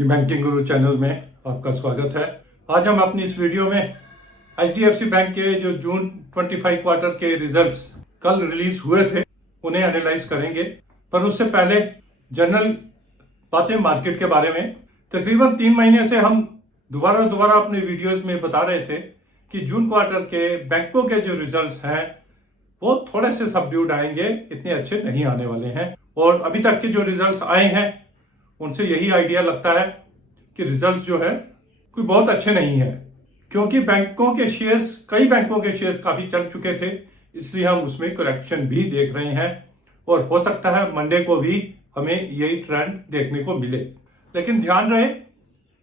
The banking Guru channel में आपका स्वागत है। आज हम अपनी इस वीडियो में एचडीएफसी बैंक के जो जून 25 क्वार्टर के रिजल्ट्स कल रिलीज हुए थे उन्हें एनालाइज करेंगे। पर उससे पहले जनरल बातें मार्केट के बारे में। तकरीबन 3 महीने से हम दोबारा अपने वीडियोस में बता रहे थे कि जून क्वार्टर के बैंकों के जो रिजल्ट्स हैं वो थोड़े से सबड्यूड आएंगे, इतने अच्छे नहीं आने वाले हैं। और अभी तक के जो रिजल्ट्स आए हैं उनसे यही आइडिया लगता है कि रिजल्ट्स जो है कोई बहुत अच्छे नहीं है, क्योंकि कई बैंकों के शेयर्स काफी चल चुके थे, इसलिए हम उसमें करेक्शन भी देख रहे हैं और हो सकता है मंडे को भी हमें यही ट्रेंड देखने को मिले। लेकिन ध्यान रहे,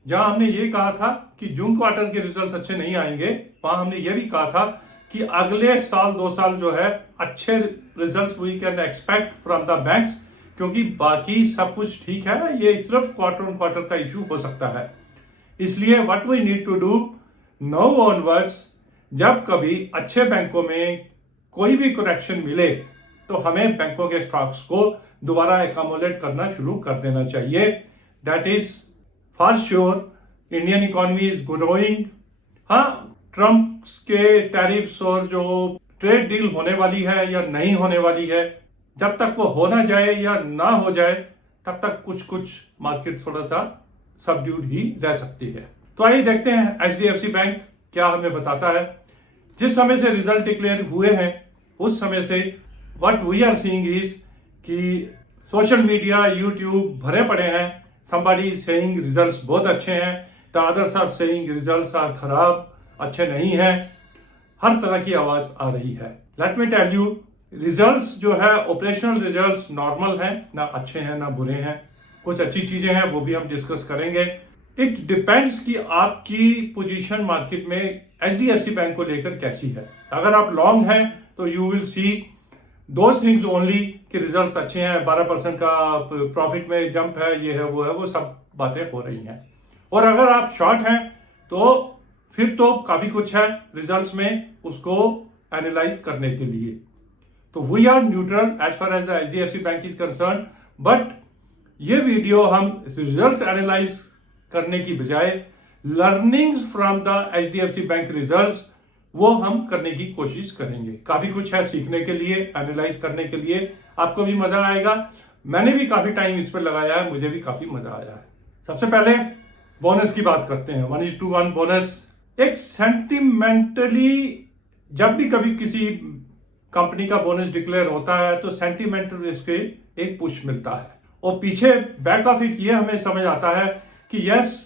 जहां हमने ये कहा था कि जून क्वार्टर के रिजल्ट्स अच्छे नहीं आएंगे, वहां हमने ये भी कहा था कि अगले साल 2 साल जो है अच्छे results we can expect from the banks, क्योंकि बाकी सब कुछ ठीक है, ये सिर्फ क्वार्टर ऑन क्वार्टर का इशू हो सकता है। इसलिए what we need to do now onwards, जब कभी अच्छे बैंकों में कोई भी करेक्शन मिले तो हमें बैंकों के स्टॉक्स को दोबारा एकोमोडेट करना शुरू कर देना चाहिए। That is for sure Indian economy is growing. हाँ, ट्रंप के टैरिफ्स और जो ट्रेड डील होने वाली है या नहीं होने वाली है, जब तक वो हो ना जाए या ना हो जाए तब तक कुछ मार्केट थोड़ा सा सबड्यूड ही रह सकती है। तो आइए देखते हैं एचडीएफसी बैंक क्या हमें बताता है। जिस समय से रिजल्ट डिक्लेयर हुए हैं उस समय से what we are seeing is कि सोशल मीडिया, यूट्यूब भरे पड़े हैं। somebody is saying रिजल्ट्स बहुत अच्छे हैं, the others are saying results are खराब, अच्छे नहीं है। हर तरह की आवाज आ रही है। Let me tell you, results जो है ऑपरेशनल रिजल्ट्स नॉर्मल हैं, ना अच्छे हैं ना बुरे हैं। कुछ अच्छी चीजें हैं, वो भी हम डिस्कस करेंगे। इट डिपेंड्स कि आपकी पोजीशन मार्केट में एचडीएफसी बैंक को लेकर कैसी है। अगर आप लॉन्ग हैं तो you will see those things only कि रिजल्ट्स अच्छे हैं, 12% का प्रॉफिट में जंप है, ये है वो सब बातें हो रही हैं। और अगर आप शॉर्ट हैं तो फिर तो काफी कुछ है रिजल्ट्स में उसको एनालाइज करने के लिए। तो we are neutral as far as the HDFC bank is concern, but ये वीडियो हम रिजल्ट्स एनालाइज करने की बजाय learnings from the HDFC bank results वो हम करने की कोशिश करेंगे। काफी कुछ है सीखने के लिए, एनालाइज करने के लिए। आपको भी मजा आएगा। मैंने भी काफी टाइम इस पर लगाया है, मुझे भी काफी मजा आया है। सबसे पहले बोनस की बात करते हैं। 1:1 बोनस एक सेंटिमेंटली, जब भी कभी किसी कंपनी का बोनस डिक्लेयर होता है तो सेंटिमेंटल इसके एक पुश मिलता है, और पीछे बैक ऑफ इट ये हमें समझ आता है कि yes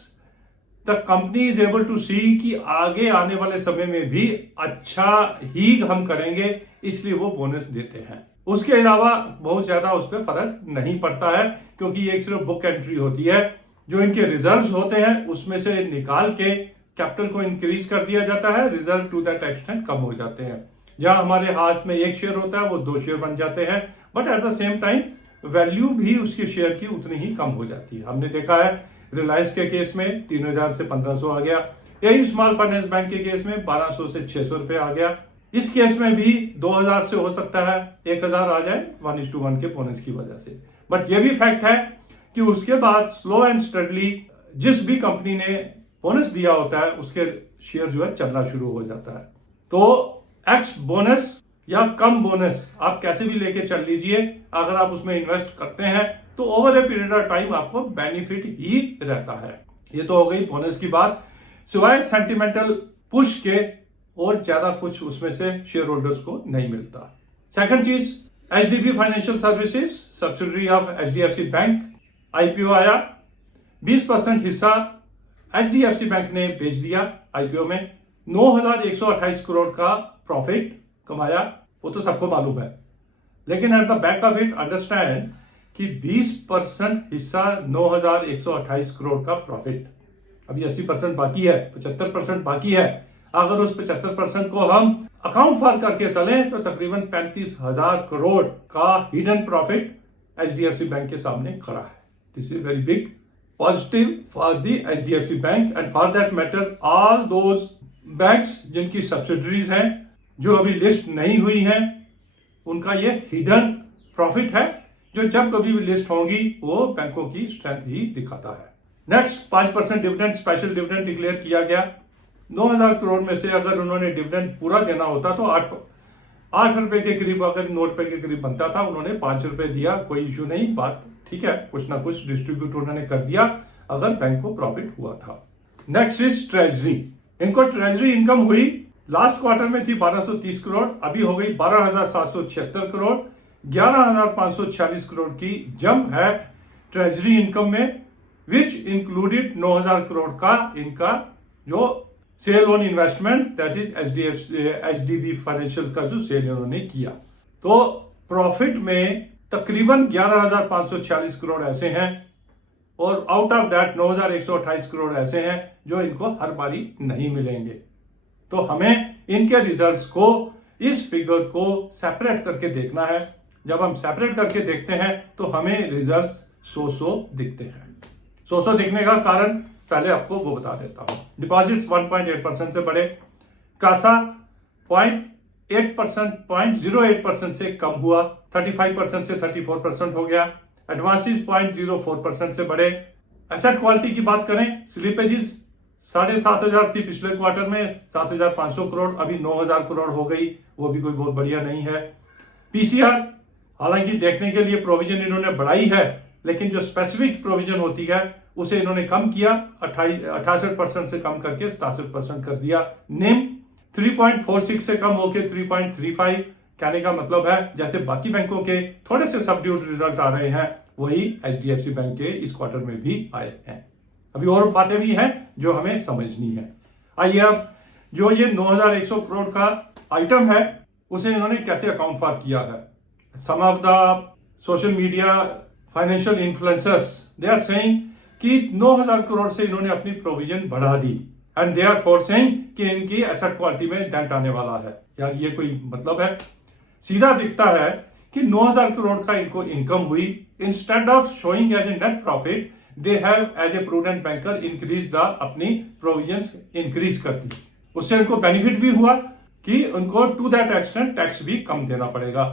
the company is able to see कि आगे आने वाले समय में भी अच्छा ही हम करेंगे, इसलिए वो बोनस देते हैं। उसके अलावा बहुत ज्यादा उस पर फर्क नहीं पड़ता है, क्योंकि एक सिर्फ बुक एंट्री होती है। जो इनके रिजर्व्स होते हैं उसमें से निकाल के कैपिटल को इंक्रीज कर दिया जाता है, रिजर्व टू दैट एक्सटेंट कम हो जाते हैं। जहां हमारे हाथ में 1 शेयर होता है वो 2 शेयर बन जाते हैं, but at the same time value भी उसके शेयर की उतनी ही कम हो जाती है। हमने देखा है रिलायंस के केस में 3000 से 1500 आ गया, यही स्मॉल फाइनेंस बैंक के केस में 1200 से 600 रुपए आ गया। इस केस में भी 2000 से हो सकता है 1000 आ जाए 1:1 के बोनस की वजह से। बट यह भी फैक्ट है कि उसके बाद स्लो एंड स्टडली जिस भी कंपनी ने बोनस दिया होता है उसके शेयर जो है चलना शुरू हो जाता है। तो एक्स बोनस या कम बोनस आप कैसे भी लेके चल लीजिए, अगर आप उसमें इन्वेस्ट करते हैं तो over a period of time आपको बेनिफिट ही रहता है। ये तो हो गई बोनस की बात। सिवाय सेंटिमेंटल पुश के और ज्यादा कुछ उसमें से शेयर होल्डर्स को नहीं मिलता। सेकंड चीज, HDB financial services subsidiary of HDFC bank IPO आया। 20% हिस्सा एचडीएफसी बैंक ने बेच दिया आईपीओ में। 9128 करोड़ का प्रॉफिट कमाया, वो तो सबको मालूम है। लेकिन at the back of it understand कि 20% हिस्सा 9128 करोड़ का प्रॉफिट, अभी 80% बाकी है, 75% बाकी है। अगर उस 75% को हम अकाउंट फॉर करके चलें तो तकरीबन 35,000 करोड़ का हिडन प्रॉफिट एचडीएफसी बैंक के सामने खड़ा है। This is very big positive for the HDFC bank and for that matter all those banks जिनकी सब्सिडरीज हैं जो अभी लिस्ट नहीं हुई हैं, उनका ये हिडन प्रॉफिट है जो जब कभी भी लिस्ट होंगी वो बैंकों की स्ट्रेंथ ही दिखाता है। Next 5% dividend, special dividend declare किया गया। 9,000 करोड़ में से अगर उन्होंने डिविडेंड पूरा देना होता तो 8 रुपए के करीब, अगर 9 रुपए के करीब बनता था, उन्होंने 5 रुपए दिया, कोई इश्यू नहीं, बात ठीक है, कुछ ना कुछ डिस्ट्रीब्यूट उन्होंने कर दिया अगर बैंक को प्रॉफिट हुआ था। Next is treasury. इनको ट्रेजरी इनकम हुई, लास्ट क्वार्टर में थी 1230 करोड़, अभी हो गई 12,776 करोड़, 11,546 करोड़ की जंप है ट्रेजरी इनकम में, विच इंक्लूडेड 9,000 करोड़ का इनका जो sale on investment, that is HDB financial का जो सेल उन्होंने किया। तो प्रॉफिट में तकरीबन 11,546 करोड़ ऐसे हैं और आउट ऑफ दैट 9,128 करोड़ ऐसे हैं जो इनको हर बारी नहीं मिलेंगे। तो हमें इनके रिजल्ट्स को, इस फिगर को सेपरेट करके देखना है। जब हम सेपरेट करके देखते हैं तो हमें रिजल्ट्स 100 दिखते हैं। 100 दिखने का कारण पहले आपको वो बता देता हूं। डिपॉजिट्स 1.8% से बढ़े, कासा 0.08% से कम हुआ, 35% से 34% हो गया, एडवांसेस 0.04% से बढ़े। एसेट क्वालिटी की बात करें, स्लिपेजेस 7,500 थी पिछले क्वार्टर में, 7,500 करोड़, अभी 9,000 करोड़ हो गई, वो भी कोई बहुत बढ़िया नहीं है। पीसीआर हालांकि देखने के लिए प्रोविजन इन्होंने बढ़ाई है, लेकिन जो स्पेसिफिक प्रोविजन होती है उसे इन्होंने कम किया, 68% से कम करके 67% कर दिया। निम 3.46 से कम होकर 3.35, कहने का मतलब है जैसे बाकी बैंकों के थोड़े से सबड्यूड रिजल्ट आ रहे हैं, वही एचडीएफसी बैंक के इस क्वार्टर में भी आए हैं। अभी और बातें भी हैं जो हमें समझनी है। आइए अब जो ये 9,100 करोड़ का आइटम है उसे इन्होंने कैसे अकाउंट फॉर किया है। Some of the social media financial influencers they are saying कि 9,000 करोड़ से इन्होंने अपनी प्रोविजन बढ़ा दी एंड दे आर फोर्सिंग कि इनकी एसेट क्वालिटी में डेंट आने वाला है। यार ये कोई मतलब है? सीधा दिखता है कि 9,000 करोड़ का इनको इनकम हुई, instead of showing as a net profit they have as a prudent banker increase the अपनी प्रोविजंस इंक्रीज कर दी। उससे इनको बेनिफिट भी हुआ कि उनको टू दैट एक्सटेंट टैक्स भी कम देना पड़ेगा।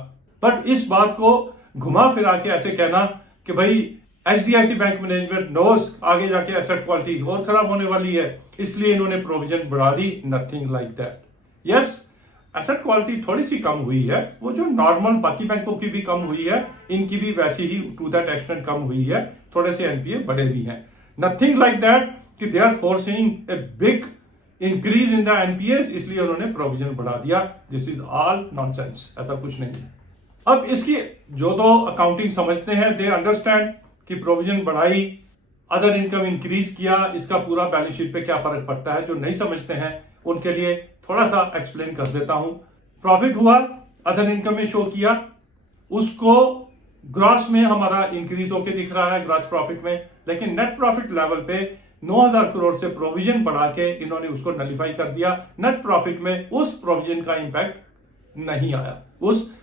बट इस बात को घुमा फिरा के ऐसे कहना कि भाई एचडीएफसी बैंक मैनेजमेंट नोस आगे जाके एसेट क्वालिटी और खराब होने वाली है, इसलिए इन्होंने प्रोविजन बढ़ा दी, nothing like that. Yes, asset quality थोड़ी सी कम हुई है, वो जो नॉर्मल बाकी बैंकों की भी कम हुई है, इनकी भी वैसी ही टू दैट एक्सटेंट कम हुई है, थोड़े से एनपीए बढ़े भी हैं। नथिंग लाइक दैट कि they are forcing a big increase in the NPS, इसलिए उन्होंने प्रोविजन बढ़ा दिया। दिस इज ऑल नॉनसेंस, ऐसा कुछ नहीं है। अब इसकी जो तो अकाउंटिंग समझते हैं दे अंडरस्टैंड कि प्रोविजन बढ़ाई, अदर इनकम इंक्रीज किया, इसका पूरा बैलेंस शीट पे क्या फर्क पड़ता है। जो नहीं समझते हैं उनके लिए थोड़ा सा एक्सप्लेन कर देता हूं। प्रॉफिट हुआ, अदर इनकम में शो किया, उसको ग्रॉस में हमारा इंक्रीज होके दिख रहा है ग्रॉस प्रॉफिट में, लेकिन नेट प्रॉफिट लेवल पे 9,000 करोड़ से प्रोविजन बढ़ा के इन्होंने उसको नलिफाई कर दिया। नेट प्रॉफिट में उस प्रोविजन का इंपैक्ट नहीं आया, उस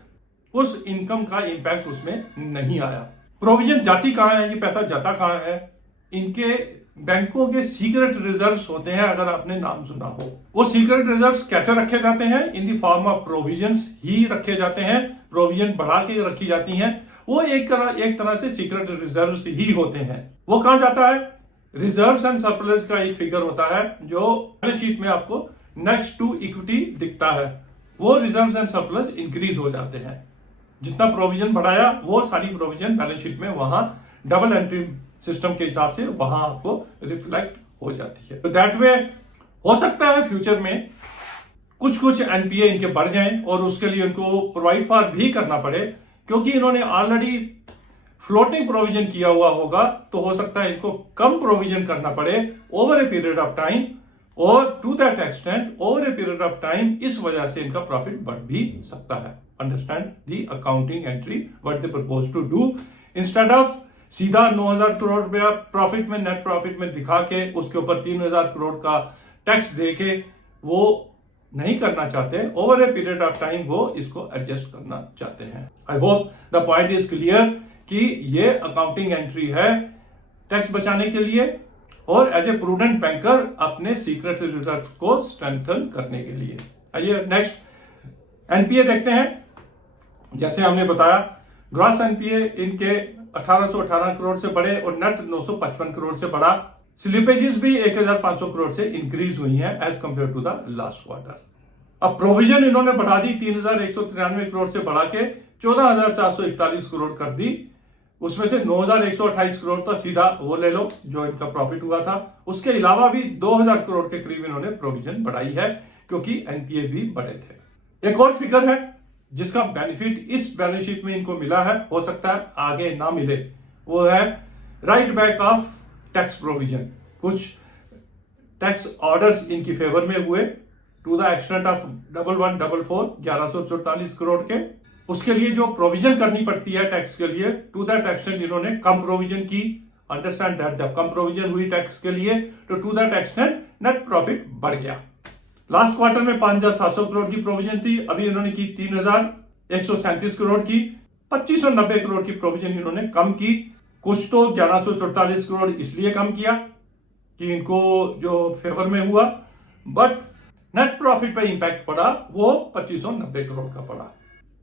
इनकम का इंपैक्ट उसमें नहीं आया। प्रोविजन जाती कहां है, ये पैसा जाता कहां है? इनके बैंकों के सीक्रेट रिजर्व्स होते हैं, अगर आपने नाम सुना हो। वो सीक्रेट रिजर्व्स कैसे रखे जाते हैं? In the form of provisions ही रखे जाते हैं, प्रोविजन बढ़ा के रखी जाती हैं। वो एक तरह से सीक्रेट रिजर्व्स ही होते हैं। वो कहां जाता है? रिजर्व्स एंड सरप्लस का एक फिगर होता है जो बैलेंस शीट में आपको नेक्स्ट टू इक्विटी दिखता है। वो रिजर्व्स एंड सरप्लस इंक्रीज हो जाते हैं। जितना प्रोविजन बढ़ाया वो सारी प्रोविजन बैलेंस शीट में वहां डबल एंट्री सिस्टम के हिसाब से वहां आपको रिफ्लेक्ट हो जाती है। तो दैट वे हो सकता है फ्यूचर में कुछ एनपीए इनके बढ़ जाएं और उसके लिए उनको प्रोवाइड फॉर भी करना पड़े, क्योंकि इन्होंने ऑलरेडी फ्लोटिंग प्रोविजन किया हुआ होगा, तो हो सकता है इनको कम प्रोविजन करना पड़े over a period of time, और to that extent over a period of time इस वजह से इनका प्रॉफिट बढ़ भी सकता है। Understand the accounting entry what they propose to do. Instead of सीधा 9,000 करोड़ रुपया प्रॉफिट में, नेट प्रॉफिट में दिखा के उसके ऊपर 3,000 करोड़ का टैक्स दे के वो नहीं करना चाहते, over a period of time वो इसको एडजस्ट करना चाहते हैं। I hope the point is clear कि ये अकाउंटिंग एंट्री है टैक्स बचाने के लिए और एज ए प्रूडेंट बैंकर अपने सीक्रेट रिजर्व को स्ट्रेंथन करने के लिए। आइए नेक्स्ट एनपीए देखते हैं। जैसे हमने बताया ग्रॉस एनपीए इनके 1818 करोड़ से बढ़े और नेट 955 करोड़ से बढ़ा। स्लिपेजेस भी 1500 करोड़ से इंक्रीज हुई हैं as compare to the last quarter. अब प्रोविजन इन्होंने बढ़ा दी 3193 करोड़ से बढ़ा के 14441 करोड़ कर दी। उसमें से 9128 करोड़ तो सीधा वो ले लो जो इनका प्रॉफिट हुआ था। उसके अलावा भी 2000 करोड़ के करीब इन्होंने प्रोविजन बढ़ाई है क्योंकि एनपीए भी बढ़े थे। एक और फिगर है जिसका बेनिफिट इस बैलेंस शीट में इनको मिला है, हो सकता है आगे ना मिले, वो है write back of tax provision. कुछ टैक्स ऑर्डर्स इनकी फेवर में हुए to the extent of 1144 crore के। उसके लिए जो प्रोविजन करनी पड़ती है टैक्स के लिए, टू दैट एक्सटेंट इन्होंने कम प्रोविजन की। अंडरस्टैंड दैट जब कम प्रोविजन हुई टैक्स के लिए तो to that extent net profit बढ़ गया। लास्ट क्वार्टर में 5700 करोड़ की प्रोविजन थी, अभी इन्होंने की 3137 करोड़ की। 2590 करोड़ की प्रोविजन इन्होंने कम की। कुछ तो 1144 करोड़ इसलिए कम किया कि इनको जो फेवर में हुआ, बट नेट प्रॉफिट पे इंपैक्ट पड़ा वो 2590 करोड़ का पड़ा।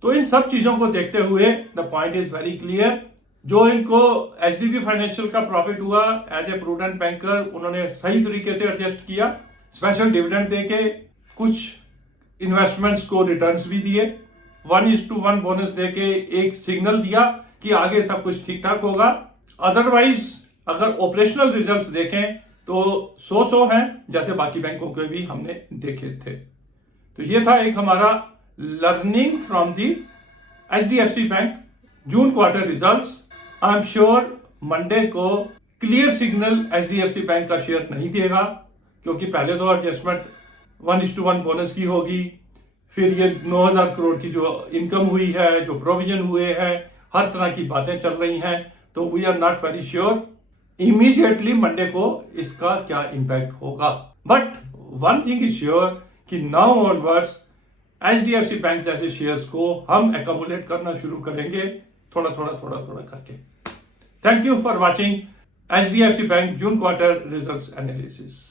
तो इन सब चीजों को देखते हुए the point is very clear, जो इनको एचडीबी फाइनेंशियल का प्रॉफिट हुआ एज ए प्रूडेंट बैंकर, उन्होंने सही तरीके से एडजस्ट किया। स्पेशल डिविडेंड देके कुछ इन्वेस्टमेंट्स को रिटर्न्स भी दिए, 1:1 बोनस देके एक सिग्नल दिया कि आगे सब कुछ ठीक ठाक होगा। अदरवाइज अगर ऑपरेशनल रिजल्ट्स देखें तो सो हैं जैसे बाकी बैंकों के भी हमने देखे थे। तो ये था एक हमारा learning from the HDFC bank June quarter results. I am sure Monday को क्लियर सिग्नल एचडीएफसी बैंक का शेयर नहीं देगा क्योंकि पहले तो एडजस्टमेंट 1:1 बोनस की होगी, फिर ये 9000 करोड़ की जो इनकम हुई है, जो प्रोविजन हुए हैं, हर तरह की बातें चल रही हैं। तो we are not very sure immediately Monday को इसका क्या इंपैक्ट होगा। But one thing is sure कि नाउ ऑनवर्ड्स एचडीएफसी बैंक जैसे शेयर्स को हम एक्यूमुलेट करना शुरू करेंगे थोड़ा थोड़ा करके। Thank you for watching HDFC bank June quarter results analysis.